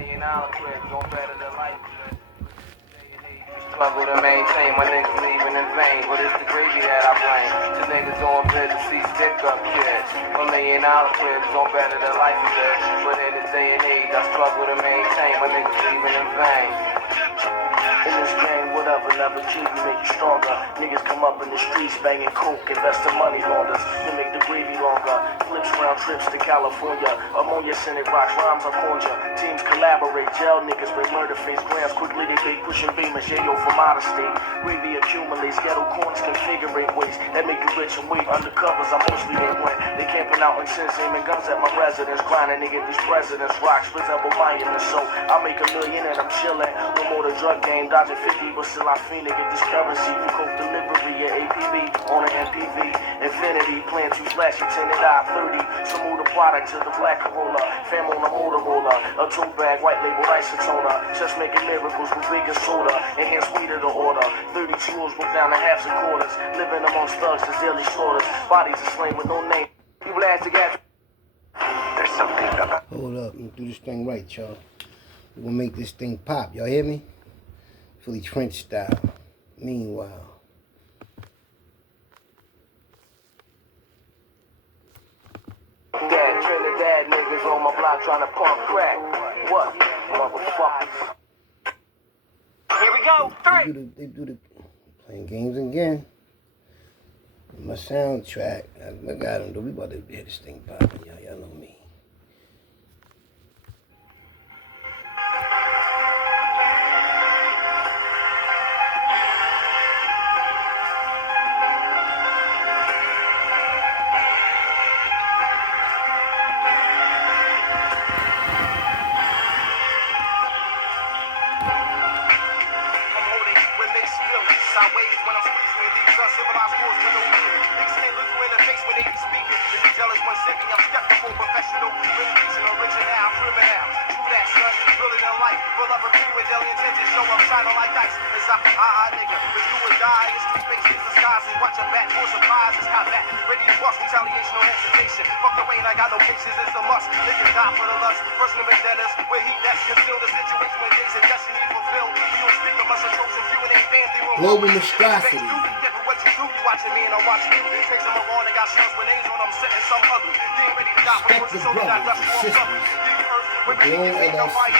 $1 million crib, don't better than life. Struggle to maintain, my niggas leaving in vain, but it's the gravy that I blame. The niggas doing bid to see stick up kids. $1 million cribs don't better than life is. But in this day and age, I struggle to maintain, my niggas leaving in vain. In this game, whatever, never kill you, make you stronger. Niggas come up in the streets banging coke, investing money launders to make the gravy longer. Flips round trips to California, ammonia scented rocks, rhymes are conjure. Teams collaborate, jail niggas bring murder face grams. Quickly they big pushing beamers, yayo from out of state. Gravy accumulates, ghetto corners configurate ways that make you rich and wait. Undercovers, I mostly ain't went. They camping out in sins, aiming guns at my residence. Grinding, they get these presidents. Rocks resemble monuments, so I make $1 million and I'm chilling. No more the drug game. Dodging 50, but still I fiend to get this currency. For coke delivery at APB on an MPV. Infinity, plan to flashy, tinted eye 30. Some move the product to the black Corolla. Fam on the Motorola. A tote bag, white label isotona. Just making miracles with bigger soda. Enhanced weed of the order. 30 tools broke down to halves and quarters. Living amongst thugs, the daily slaughters. Bodies are slain with no name. People ask to get. There's something about. Hold up, I'm gonna do this thing right, y'all. We're gonna make this thing pop. Y'all hear me? Philly trench style. Meanwhile, Trinidad niggas on my block trying to pump crack. What? Motherfuckers. Here we go. 3. They do the playing games again. My soundtrack. I got them. We about to hit this thing popping, y'all. Y'all know me. Global monstrosity. Respect the brothers and sisters. Long LLC.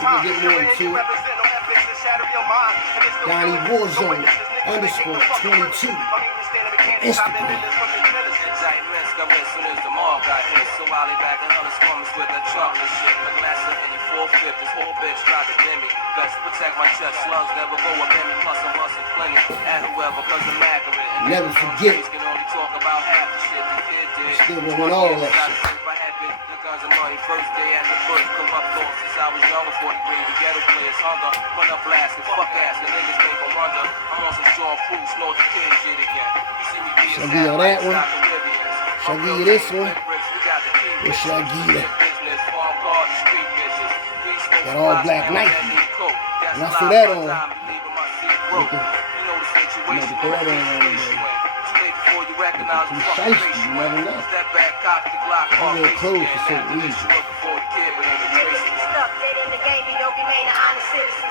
You can get more into Donnie Warzone _22 Instagram. So I'll be back in other swimmers with that chocolate shit. A glass of any 4/5, this whole bitch tried to dim me. Best protect my chest, slugs never go up in me. Plus I'm busting plenty. And whoever, cause I'm accurate. And never forget. Can only talk about half the shit the kid did. Still doing all that shit. If I had the guns and money, first day at the first corrupt thoughts. Since I was younger, 40 grade, the ghetto players hunger. Run up blasting, fuck ass, the niggas make them wonder. I'm on some Sean Proof, slow the kid shit again. You see me being shall I give you that one? Shall I give you this one? Or shall I give you that? Got all black Nike. And I threw that on. I'm gonna throw that on there. Too shiesty, you never know. I'm gonna close for some reason.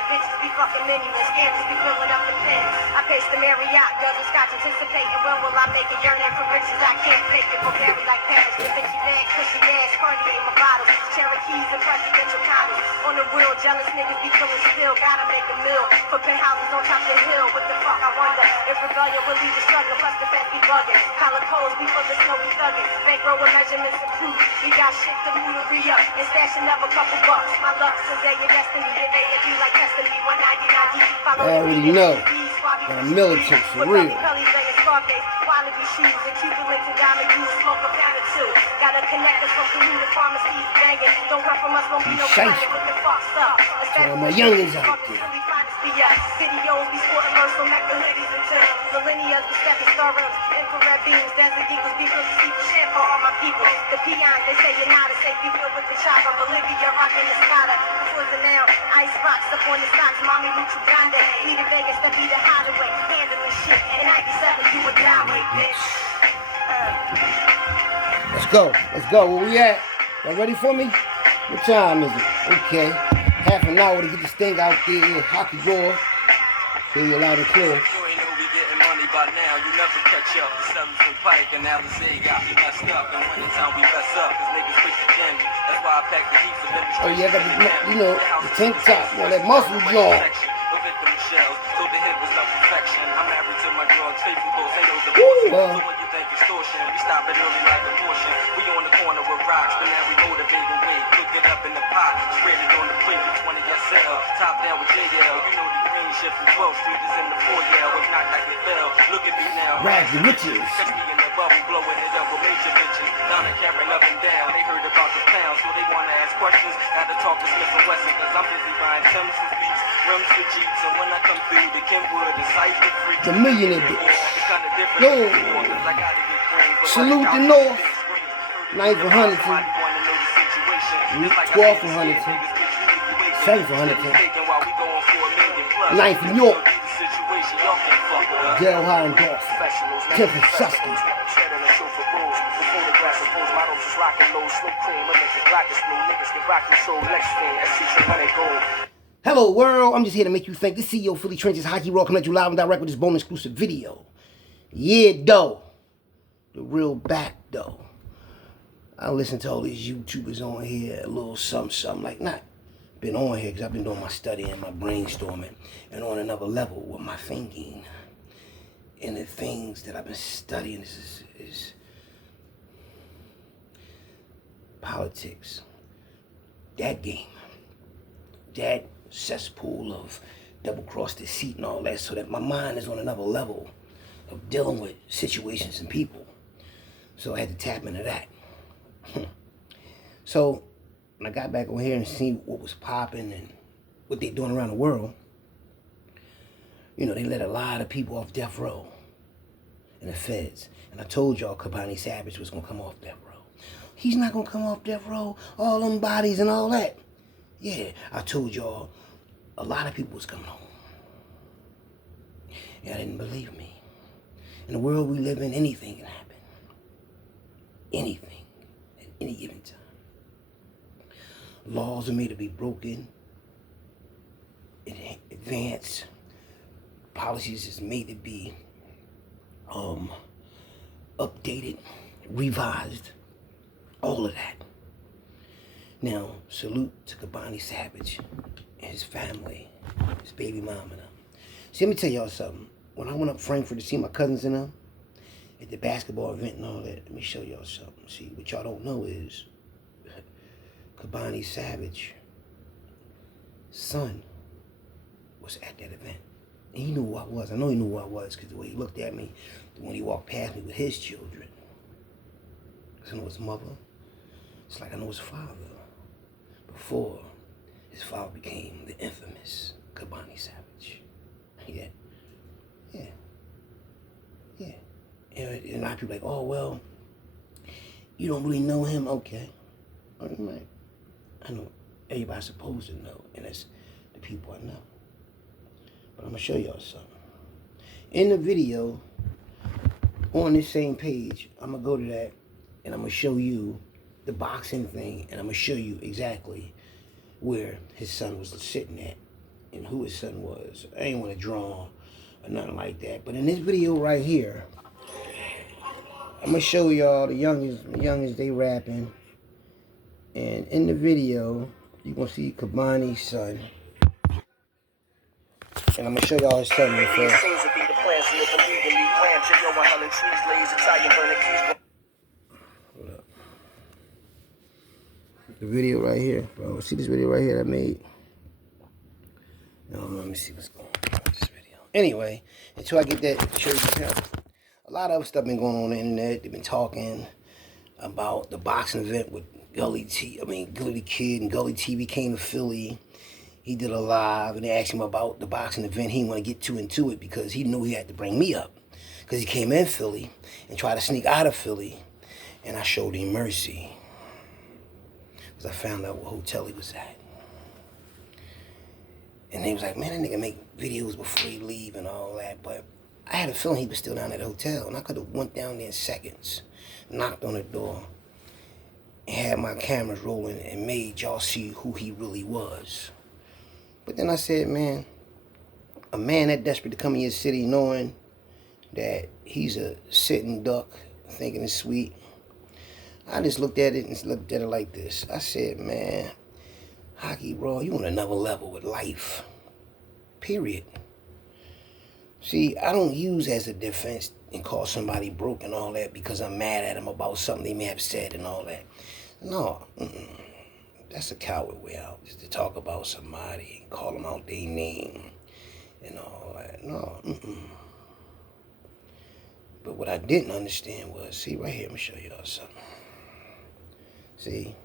Bitches be fucking meaningless, scammers be filling up the pins. I pace the Marriott, dozen scotch anticipating when will I make it? Yearning for riches, I can't fake it. For Barry like Paris, the bitchy bag, cushy ass, permeate my bottles. Cherokees and presidential condoms. On the real, jealous niggas be feeling still. Gotta make a meal for penthouses on top of the hill. What the fuck I wonder? If rebellion will lead to struggle, plus the feds be bugging. Collar codes be for the snowy thugging. Bankroll with measurements and proof. We got shit to move to re-up and stashing up a couple bucks. My luck, so there your destiny. Your A and B like destiny. I already know. I'm a militant for real. Quality shoes and Cuban to diamond jewels, smoke a pound or two. Got a connector from Peru to pharmacies banging. Don't run from us, won't be no credit with the fucked up. So my youngins out there. Videos be sporting versatile, Mac the hoodies and Tim. Millennials be stepping storerooms, infrared beams, dancing eagles, be filled to see for shit for all my people. The peons, they say you're not a safety filled with the chopper. Bolivia, rocking the Spada. Before the now, ice rocks up on the stocks, mommy Lucha Grande. Need a Vegas, that be the hideaway. Handling shit, in 97, you would die, wait, bitch. Let's go. Let's go. Where we at? Y'all ready for me? What time is it? Okay. Half an hour to get this thing out there. Hockey roar. Hear you loud and clear. By now, you never catch up. The 7-foot pike and Alizé got me messed up. And when it's time we mess up, cause niggas quick to jam me. That's why I pack the heat for demonstration. Oh yeah, I got the, the tank top, that muscle jaw. So the hit was of perfection. I'm married to my drugs, faithful those haters abortion. So when you think extortion, we stop it early like abortion. We on the corner with rocks, but now we motivate and wait. Cook it up in the pot, spread it on the plate with 20 SL. Top down with JL, you know the green shit from 12th Street is in the foyer. If not like it fell, look at me now. Rags the riches. Catch me in the bubble, blowing it up with major bitches. Down and carrying up and down, they heard about the pound, so they wanna ask questions. Had to talk to Smith and Wesson, cause I'm busy buying Timbs for beats, rims for Jeeps, and when I come through, the Kenwood is hyper free. The millionaire bitch. Yo, salute the North. 9th for Huntington. 12th for Huntington. 7th for Huntington. 9th for York. Del High and Dorf. 10th for Susky. Hello world, I'm just here to make you think. This CEO Philly Trenches Hockey Roar coming at you live and direct with this bone exclusive video. Yeah, though. The real back, though. I listen to all these YouTubers on here, a little something like not been on here because I've been doing my studying, my brainstorming, and on another level with my thinking. And the things that I've been studying is politics. That game. That cesspool of double-cross deceit and all that, so that my mind is on another level of dealing with situations and people. So I had to tap into that. So when I got back on here and seen what was popping and what they doing around the world, you know, they let a lot of people off death row in the feds. And I told y'all Kabani Savage was going to come off death row. He's not going to come off death row, all them bodies and all that. Yeah, I told y'all a lot of people was coming home. Y'all didn't believe me. In the world we live in, anything can happen. Anything at any given time. Laws are made to be broken, advanced. Policies is made to be updated, revised, all of that. Now, salute to Kabani Savage and his family, his baby mama and them. See, let me tell y'all something. When I went up Frankfurt to see my cousins and them, at the basketball event and all that, let me show y'all something. See, what y'all don't know is Kabani Savage son was at that event. And he knew who I was. I know he knew who I was because the way he looked at me when he walked past me with his children. Because I know his mother. It's like I know his father. Before his father became the infamous Kabani Savage. Yeah. And a lot of people are like, oh, well, you don't really know him. Okay. I know everybody's supposed to know, and that's the people I know. But I'm going to show y'all something. In the video, on this same page, I'm going to go to that, and I'm going to show you the boxing thing, and I'm going to show you exactly where his son was sitting at and who his son was. I ain't want to draw or nothing like that. But in this video right here, I'm going to show y'all the youngest they rapping. And in the video, you're going to see Kabani's son. And I'm going to show y'all his son right there. Hold up. The video right here, bro. See this video right here I made? No, let me see what's going on with this video. Anyway, until I get that show you him. A lot of other stuff been going on the internet. They've been talking about the boxing event with Gully Kid and Gully TV came to Philly. He did a live and they asked him about the boxing event. He didn't want to get too into it because he knew he had to bring me up. Because he came in Philly and tried to sneak out of Philly. And I showed him mercy. Because I found out what hotel he was at. And they was like, man, that nigga make videos before he leave and all that. But I had a feeling he was still down at the hotel. And I could have went down there in seconds. Knocked on the door. had my cameras rolling and made y'all see who he really was. But then I said, man, a man that desperate to come in your city knowing that he's a sitting duck, thinking it's sweet. I just looked at it and looked at it like this. I said, man, Hockey Raw, you on another level with life. Period. See, I don't use as a defense and call somebody broke and all that because I'm mad at them about something they may have said and all that. No, that's a coward way out, just to talk about somebody and call them out their name and all that. No, But what I didn't understand was, see right here, let me show y'all something. See,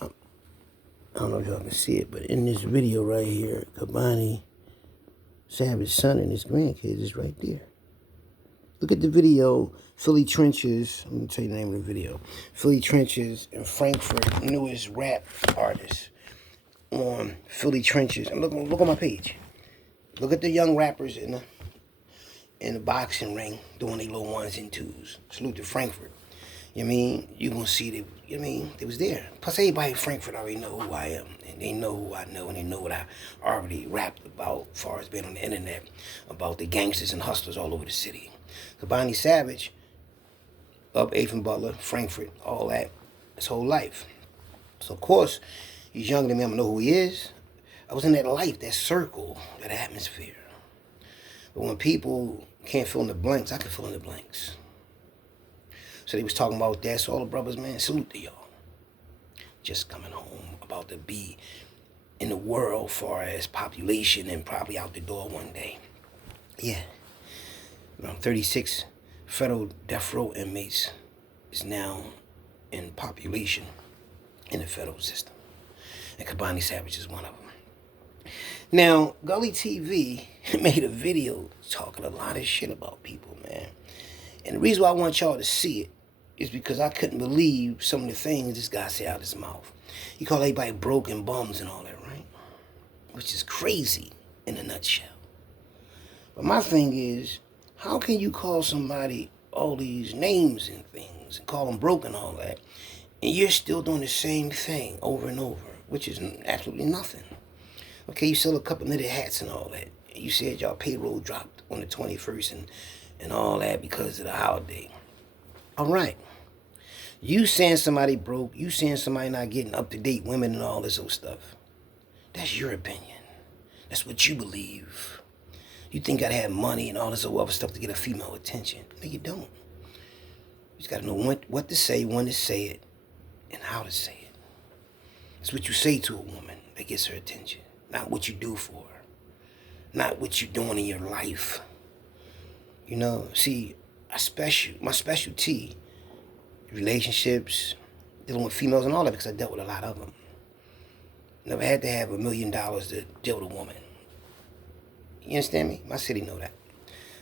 I don't know if y'all can see it, but in this video right here, Kabani Savage's son and his grandkids is right there. Look at the video, Philly Trenches. I'm going to tell you the name of the video. Philly Trenches and Frankfurt, newest rap artist on Philly Trenches. And look on my page. Look at the young rappers in the boxing ring doing their little ones and twos. Salute to Frankfurt. You know what I mean? You're going to see them. You know what I mean? They was there. Plus, everybody in Frankfurt already know who I am. And they know who I know. And they know what I already rapped about as far as being on the internet. About the gangsters and hustlers all over the city. Kabani Savage, up Avon Butler, Frankfurt, all that. His whole life. So, of course, he's younger than me. I'm going to know who he is. I was in that life, that circle, that atmosphere. But when people can't fill in the blanks, I can fill in the blanks. So they was talking about that. So all the brothers, man, salute to y'all. Just coming home, about to be in the world far as population and probably out the door one day. Yeah. Around 36 federal death row inmates is now in population in the federal system. And Kabani Savage is one of them. Now, Gully TV made a video talking a lot of shit about people, man. And the reason why I want y'all to see it is because I couldn't believe some of the things this guy said out of his mouth. He called everybody broken bums and all that, right? Which is crazy in a nutshell. But my thing is, how can you call somebody all these names and things and call them broke and all that, and you're still doing the same thing over and over, which is absolutely nothing? Okay, you sell a couple knitted hats and all that. You said y'all payroll dropped on the 21st and all that because of the holiday. All right. You saying somebody broke, you saying somebody not getting up-to-date women and all this old stuff. That's your opinion. That's what you believe. You think you gotta have money and all this other stuff to get a female attention. No, you don't. You just gotta know what to say, when to say it, and how to say it. It's what you say to a woman that gets her attention. Not what you do for her. Not what you're doing in your life. You know, see, my specialty, relationships, dealing with females and all that, because I dealt with a lot of them. Never had to have $1 million to deal with a woman. You understand me? My city know that.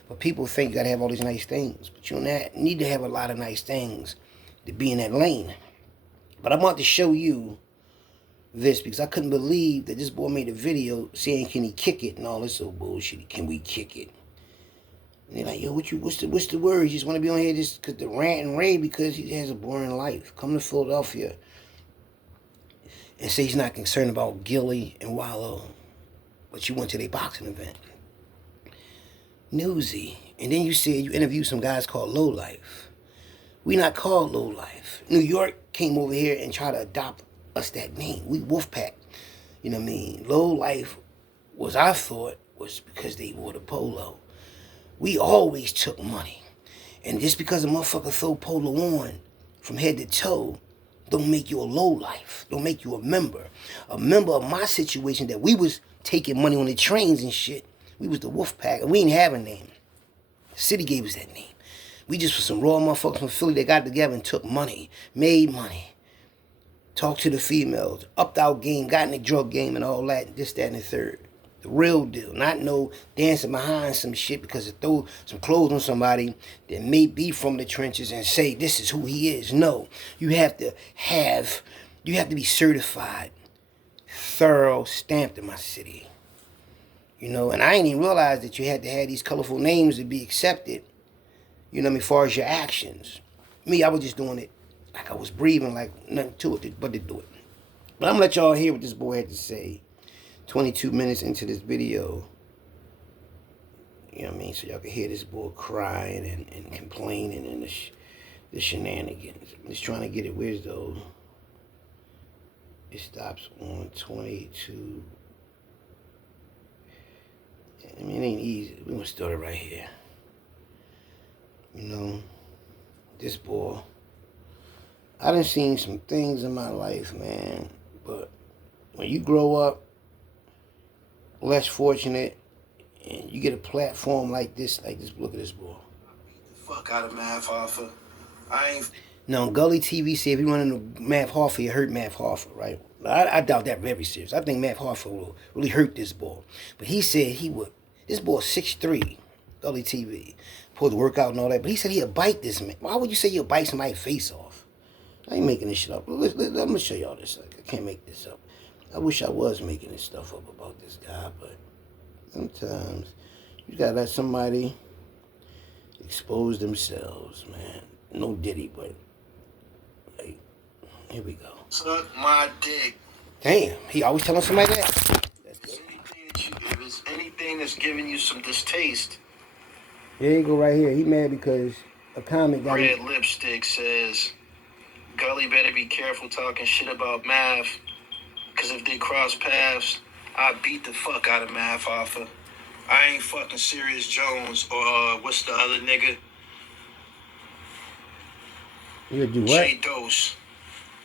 But people think you gotta have all these nice things. But you don't need to have a lot of nice things to be in that lane. But I want to show you this because I couldn't believe that this boy made a video saying, can he kick it and all this old bullshit. Can we kick it? And they're like, yo, what's the word? You just want to be on here just because the rant and rave because he has a boring life. Come to Philadelphia and say he's not concerned about Gilly and Wallow, but you went to their boxing event. Newsy. And then you said you interviewed some guys called Low Life. We not called Low Life. New York came over here and tried to adopt us that name. We Wolfpack. You know what I mean? Low Life was, I thought, was because they wore the polo. We always took money. And just because a motherfucker throw polo on from head to toe don't make you a low life. Don't make you a member. A member of my situation that we was taking money on the trains and shit. We was the Wolfpack, and we didn't have a name. The city gave us that name. We just were some raw motherfuckers from Philly that got together and took money, made money, talked to the females, upped our game, got in the drug game and all that, this, that, and the third. The real deal. Not no dancing behind some shit because to throw some clothes on somebody that may be from the trenches and say this is who he is. No. You have to be certified, thorough, stamped in my city. You know, and I didn't even realize that you had to have these colorful names to be accepted, you know what I mean, as far as your actions. Me, I was just doing it like I was breathing, like nothing to it but to do it. But I'm gonna let y'all hear what this boy had to say. 22 minutes into this video. You know what I mean? So y'all can hear this boy crying and complaining and the shenanigans. I'm just trying to get it. Where's those? It stops on 22. I mean, it ain't easy. We're gonna start it right here. You know, this boy, I done seen some things in my life, man. But when you grow up less fortunate and you get a platform like this, look at this boy. Fuck out of Math Hoffa. I ain't. Now, Gully TV said if you run into Math Hoffa, you hurt Math Hoffa, right? I doubt that very serious. I think Math Hoffa will really hurt this boy. But he said he would. This boy's 6'3", Gully TV. Pulled the workout and all that. But he said he'll bite this man. Why would you say you'll bite somebody's face off? I ain't making this shit up. Let me show y'all this. I can't make this up. I wish I was making this stuff up about this guy, but sometimes you gotta let somebody expose themselves, man. No Diddy, but like, here we go. Suck my dick. Damn, he always telling somebody that. If it's anything that's giving you some distaste. Here you go right here. He mad because a comment got Red lipstick says, Gully better be careful talking shit about Math, because if they cross paths, I beat the fuck out of Math Hoffa. I ain't fucking Serious Jones or what's the other nigga? You'll do what? Jay Dose.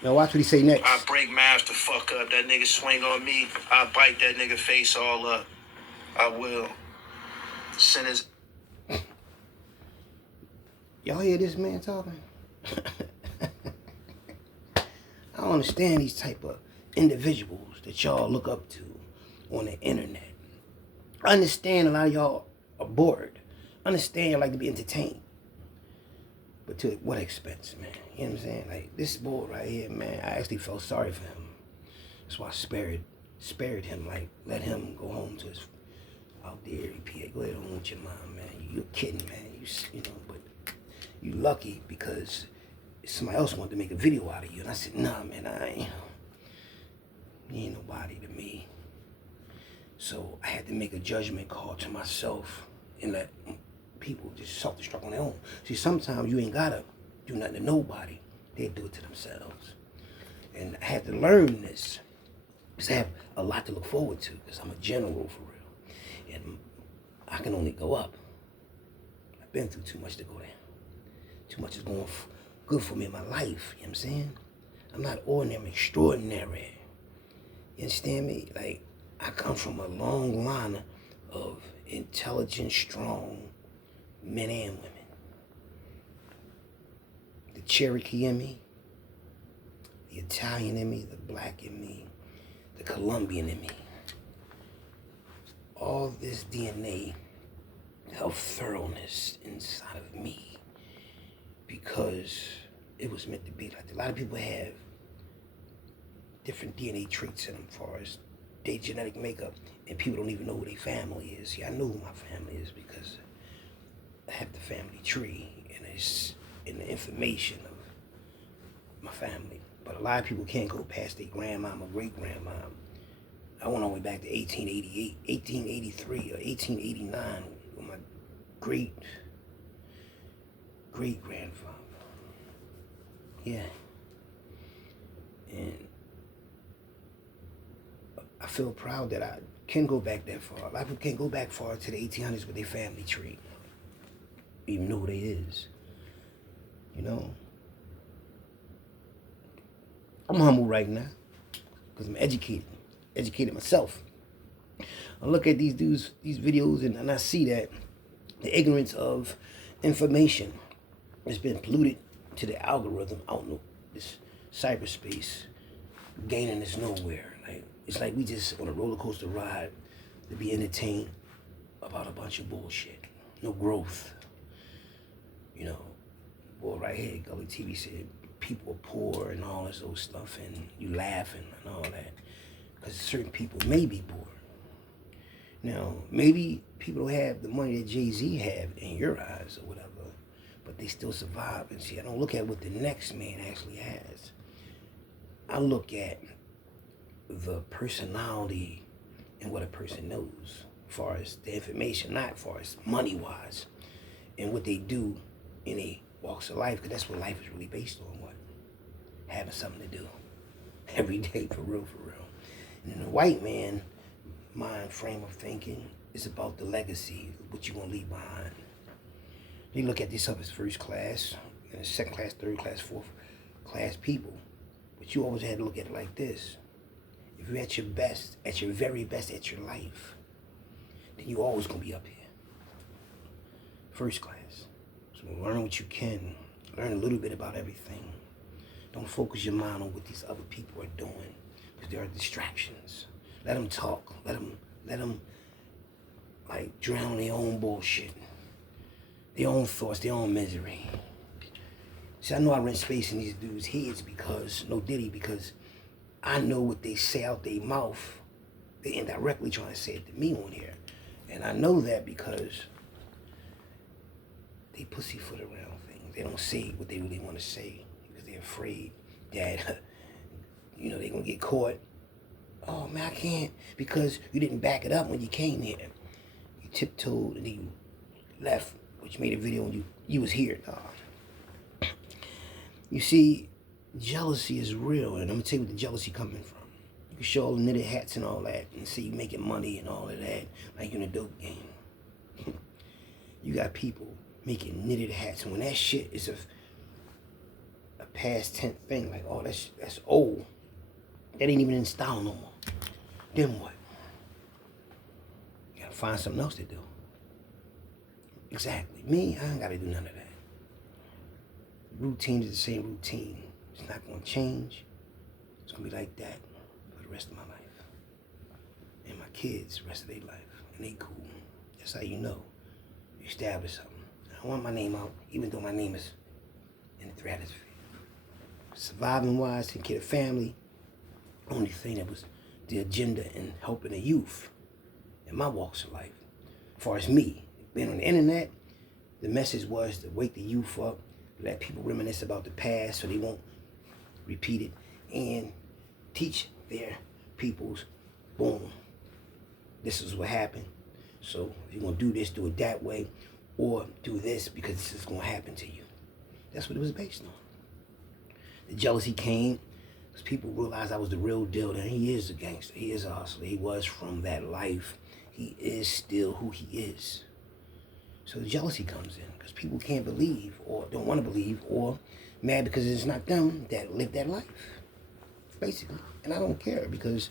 Now watch what he say next. I break Math the fuck up. That nigga swing on me, I bite that nigga face all up. I will. Send his... Y'all hear this man talking? I don't understand these type of individuals that y'all look up to on the internet. I understand a lot of y'all are bored. I understand y'all like to be entertained. But to what expense, man? You know what I'm saying? Like, this boy right here, man, I actually felt sorry for him. That's why I spared him. Like, let him go home to his, out there, EPA. Go ahead home with your mom, man. You're kidding, man. You know, but you lucky because somebody else wanted to make a video out of you. And I said, nah, man, you ain't nobody to me. So I had to make a judgment call to myself and let people just self-destruct on their own. See, sometimes you ain't gotta do nothing to nobody. They do it to themselves. And I had to learn this. Because I have a lot to look forward to. Because I'm a general for real. And I can only go up. I've been through too much to go down. Too much is going good for me in my life. You know what I'm saying? I'm not ordinary, I'm extraordinary. You understand me? Like, I come from a long line of intelligent, strong men and women. The Cherokee in me, the Italian in me, the black in me, the Colombian in me. All this DNA of thoroughness inside of me because it was meant to be like that. A lot of people have different DNA traits in them as far as their genetic makeup, and people don't even know who their family is. See, I know who my family is because I have the family tree, and it's in the information of my family. But a lot of people can't go past their grandma, my great-grandma. I went all the way back to 1888, 1883, or 1889 with my great-grandfather. Yeah. And I feel proud that I can go back that far. A lot of people can't go back far to the 1800s with their family tree. Even know who they is. You know? I'm humble right now because I'm educated myself. I look at these dudes, these videos, and I see that the ignorance of information has been polluted to the algorithm. I don't know, this cyberspace gaining us nowhere. Like, it's like we just on a roller coaster ride to be entertained about a bunch of bullshit. No growth. You know, boy, right here, Gully TV said people are poor and all this old stuff, and you laughing and all that. Because certain people may be poor. Now, maybe people don't have the money that Jay-Z have in your eyes or whatever, but they still survive. And see, I don't look at what the next man actually has. I look at the personality and what a person knows, as far as the information, not as far as money-wise, and what they do in a walks of life, because that's what life is really based on, what? Having something to do every day, for real, for real. And in the white man mind frame of thinking, it's about the legacy, what you're going to leave behind. You look at this up as first class, and second class, third class, fourth class people. But you always had to look at it like this. If you're at your best, at your very best at your life, then you're always going to be up here. First class. So learn what you can. Learn a little bit about everything. Don't focus your mind on what these other people are doing, because there are distractions. Let them talk. Let them like drown their own bullshit, their own thoughts, their own misery. See, I know I rent space in these dudes' heads because, no Diddy, because I know what they say out their mouth. They indirectly trying to say it to me on here. And I know that because they pussyfoot around things. They don't say what they really want to say because they're afraid that, you know, they're going to get caught. Oh, man, I can't, because you didn't back it up when you came here. You tiptoed and then you left, which made a video when you was here. You see, jealousy is real, and I'm going to tell you where the jealousy coming from. You can show all the knitted hats and all that and say you making money and all of that, like you're in a dope game. You got people making knitted hats, and when that shit is a past tense thing, like, oh, that's old. That ain't even in style no more. Then what? You gotta find something else to do. Exactly. Me, I ain't gotta do none of that. Routine is the same routine. It's not gonna change. It's gonna be like that for the rest of my life. And my kids, the rest of their life. And they cool. That's how you know you establish something. I don't want my name out, even though my name is in the stratosphere. Surviving wise, taking care of family, only thing that was the agenda in helping the youth in my walks of life. As far as me, being on the internet, the message was to wake the youth up, let people reminisce about the past so they won't repeat it, and teach their peoples, boom, this is what happened. So if you're going to do this, do it that way, or do this because this is going to happen to you. That's what it was based on. The jealousy came because people realized I was the real deal, and he is a gangster. He is a hustler. He was from that life. He is still who he is. So the jealousy comes in because people can't believe or don't want to believe or mad because it's not them that live that life, basically. And I don't care because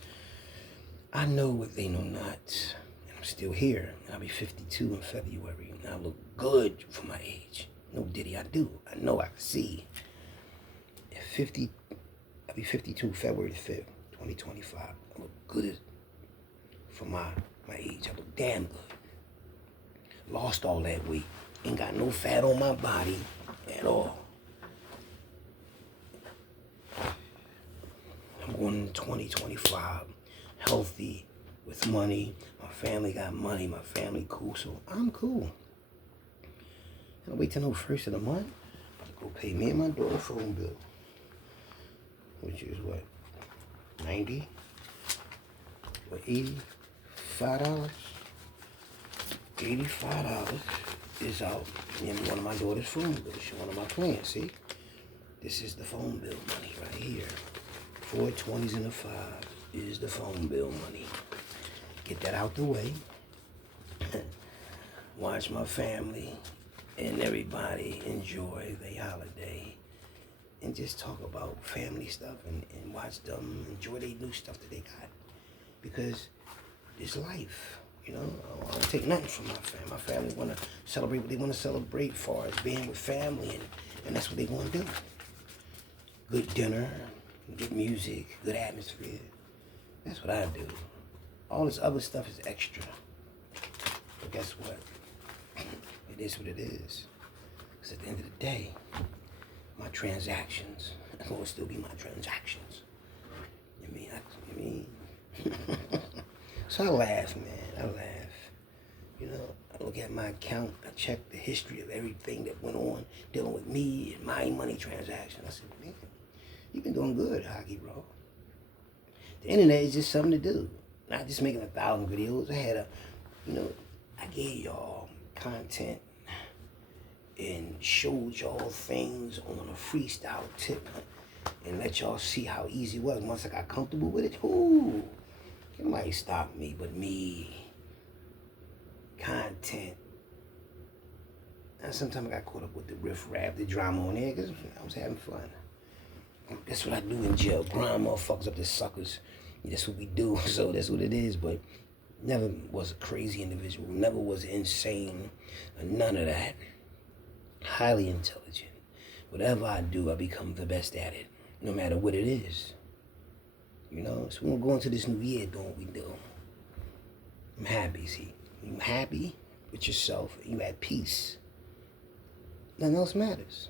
I know what they know not. And I'm still here. I'll be 52 in February. And I look good for my age. No Diddy, I do. I know I can see. I'll be 52 February 5th, 2025. I look good for my age. I look damn good. Lost all that weight. Ain't got no fat on my body at all. I'm going into 2025 healthy, with money. My family got money. My family cool, so I'm cool. I'll wait till the first of the month to go pay me and my daughter phone bill, which is what, 90 or $85. $85 is out in one of my daughter's phone bills. She's one of my clients, see? This is the phone bill money right here. 4 20s and a 5 is the phone bill money. Get that out the way. Watch my family and everybody enjoy their holiday. And just talk about family stuff and watch them enjoy their new stuff that they got. Because it's life. You know, I don't take nothing from my family. My family want to celebrate what they want to celebrate as far as being with family, and that's what they want to do. Good dinner, good music, good atmosphere. That's what I do. All this other stuff is extra. But guess what? It is what it is. Because at the end of the day, my transactions are going to still be my transactions. You mean? So I laugh, man. I laugh. You know, I look at my account. I check the history of everything that went on dealing with me and my money transaction. I said, man, you've been doing good, Hockey, bro. The internet is just something to do. Not just making 1,000 videos. I had I gave y'all content and showed y'all things on a freestyle tip and let y'all see how easy it was. Once I got comfortable with it, it might stop me, but me. Content. And sometimes I got caught up with the riff-raff, the drama on there, because I was having fun. That's what I do in jail. Grind motherfuckers up to suckers. That's what we do, so that's what it is. But never was a crazy individual. Never was insane. None of that. Highly intelligent. Whatever I do, I become the best at it. No matter what it is. So we're going to go into this new year doing what we do. I'm happy, see. You happy with yourself, you at peace. Nothing else matters.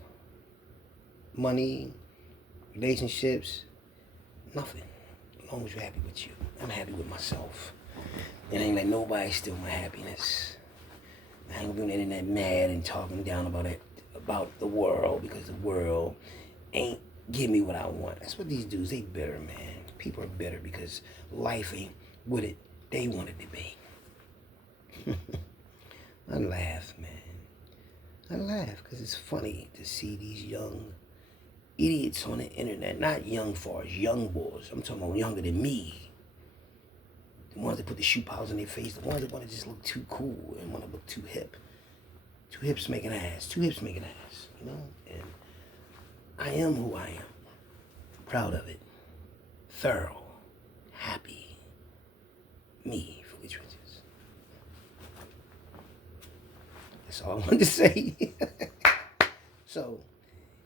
Money, relationships, nothing. As long as you're happy with you. I'm happy with myself. It ain't like nobody steal my happiness. I ain't gonna be on the internet mad and talking down about the world because the world ain't give me what I want. That's what these dudes, they bitter, man. People are bitter because life ain't what they want it to be. I laugh, man. I laugh because it's funny to see these young idiots on the internet. Not young far as young boys. I'm talking about younger than me. The ones that put the shoe piles in their face. The ones that want to just look too cool and want to look too hip. Two hips make an ass. Two hips make an ass. And I am who I am. Proud of it. Thorough. Happy. Me. Fully trenches. That's all I wanted to say. So,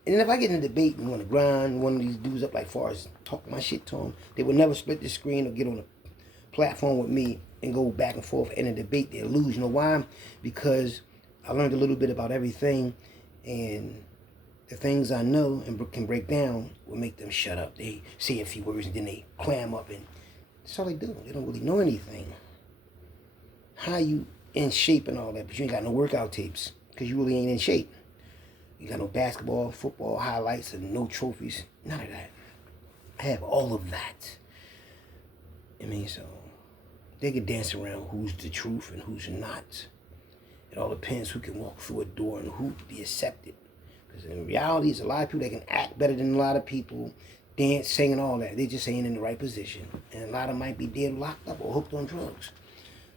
and then if I get in a debate and want to grind one of these dudes up like far as talk my shit to them, they would never split the screen or get on a platform with me and go back and forth in a debate. They'll lose. You know why? Because I learned a little bit about everything, and the things I know and can break down will make them shut up. They say a few words and then they clam up, and that's all they do. They don't really know anything. How you in shape and all that, but you ain't got no workout tapes because you really ain't in shape. You got no basketball, football highlights, and no trophies. None of that. I have all of that. So they can dance around who's the truth and who's not. It all depends who can walk through a door and who can be accepted. Because in reality, there's a lot of people that can act better than a lot of people, dance, sing, and all that. They just ain't in the right position. And a lot of them might be dead, locked up, or hooked on drugs.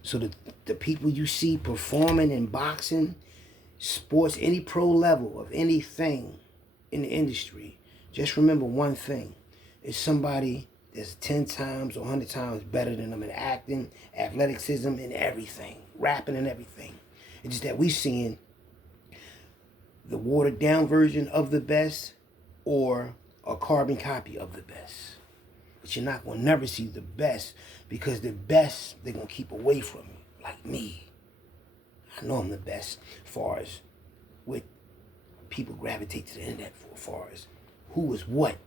So the people you see performing in boxing, sports, any pro level of anything in the industry, just remember one thing. It's somebody that's 10 times or 100 times better than them in acting, athleticism, and everything. Rapping and everything. It's just that we seeing the watered down version of the best or a carbon copy of the best. But you're not going to never see the best because the best they're going to keep away from you. Like me. I know I'm the best as far as what people gravitate to the internet for, as far as who was what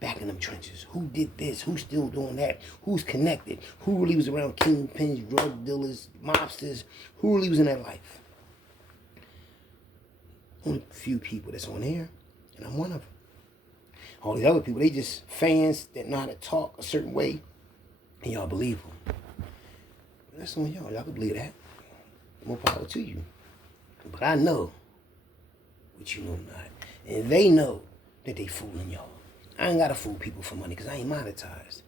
back in them trenches. Who did this? Who's still doing that? Who's connected? Who really was around kingpins, drug dealers, mobsters? Who really was in that life? Only a few people that's on here, and I'm one of them. All these other people, they just fans that know how to talk a certain way, and y'all believe them. But that's on y'all. Y'all can believe that. More power to you. But I know what you know not. And they know that they fooling y'all. I ain't got to fool people for money because I ain't monetized.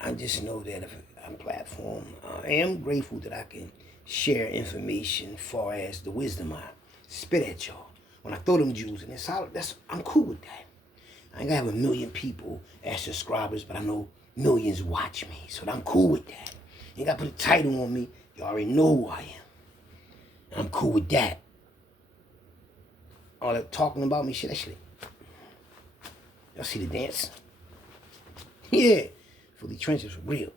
I just know that if I'm platform, I am grateful that I can share information as far as the wisdom I spit at y'all. When I throw them jewels in, I'm cool with that. I ain't got to have 1 million people as subscribers, but I know millions watch me. So I'm cool with that. You ain't got to put a title on me. You already know who I am. And I'm cool with that. All that talking about me, shit, that shit. Y'all see the dance? Yeah. Fully trenches for real.